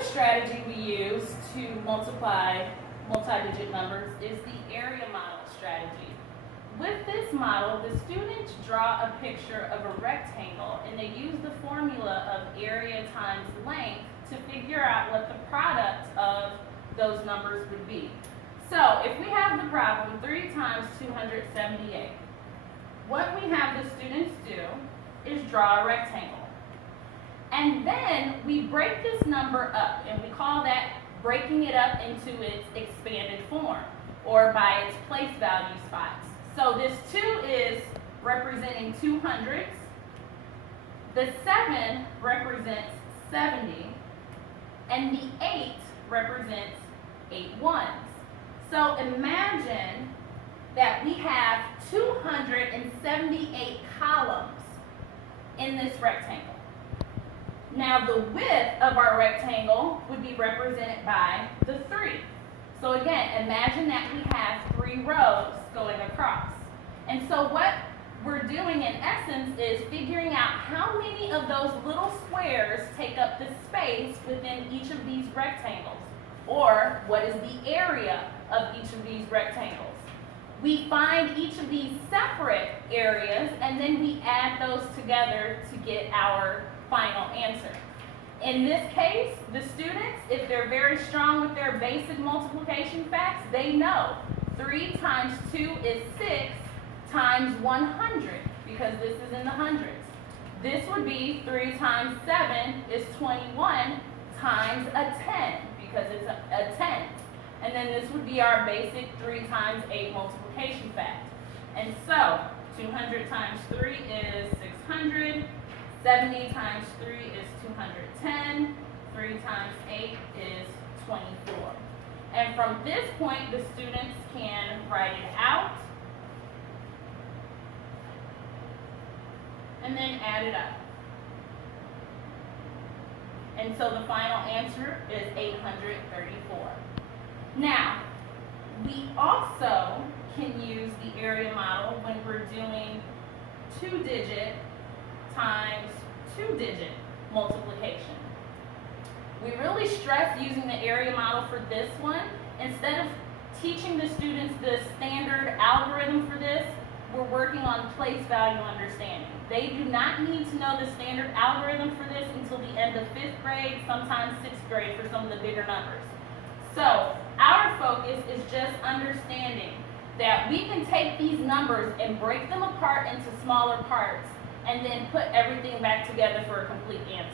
Another strategy we use to multiply multi-digit numbers is the area model strategy. With this model, the students draw a picture of a rectangle and they use the formula of area times length to figure out what the product of those numbers would be. So if we have the problem 3 times 278, what we have the students do is draw a rectangle. And then we break this number up, and we call that breaking it up into its expanded form, or by its place value spots. So this 2 is representing 200s, the 7 represents 70, and the 8 represents 8 ones. So imagine that we have 278 columns in this rectangle. Now the width of our rectangle would be represented by the 3. So again, imagine that we have 3 rows going across. And so what we're doing in essence is figuring out how many of those little squares take up the space within each of these rectangles, or what is the area of each of these rectangles. We find each of these separate areas and then we add those together to get our final answer. In this case, the students, if they're very strong with their basic multiplication facts, they know 3 times 2 is 6 times 100, because this is in the hundreds. This would be 3 times 7 is 21 times a 10, because it's a 10. And then this would be our basic 3 times 8 multiplication fact. And so 200 times 3 is 600, 70 times 3 is 210, 3 times 8 is 24. And from this point, the students can write it out and then add it up. And so the final answer is 834. Now, we also can use the area model when we're doing 2-digit times 2-digit multiplication. We really stress using the area model for this one. Instead of teaching the students the standard algorithm for this, we're working on place value understanding. They do not need to know the standard algorithm for this until the end of 5th grade, sometimes 6th grade for some of the bigger numbers. So our focus is just understanding that we can take these numbers and break them apart into smaller parts and then put everything back together for a complete answer.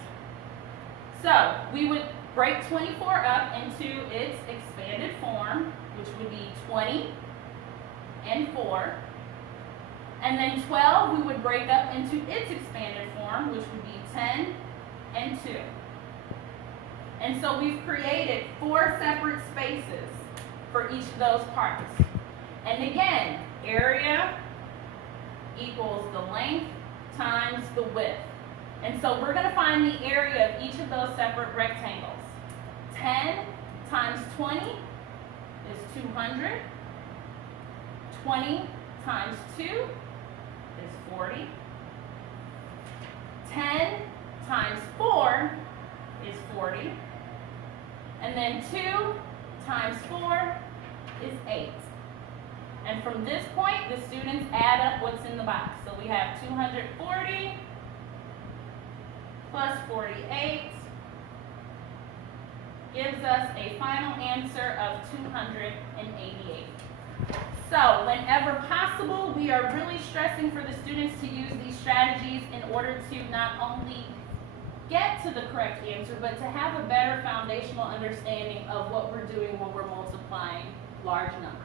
So we would break 24 up into its expanded form, which would be 20 and 4. And then 12 we would break up into its expanded form, which would be 10 and 2. And so we've created 4 separate spaces for each of those parts. And again, area equals the length times the width. And so we're going to find the area of each of those separate rectangles. 10 times 20 is 200. 20 times 2 is 40. 10 times 4 is 40. And then 2 times 4 is 8. And from this point, the students add up what's in the box. So we have 240 plus 48 gives us a final answer of 288. So whenever possible, we are really stressing for the students to use these strategies in order to not only get to the correct answer, but to have a better foundational understanding of what we're doing when we're multiplying large numbers.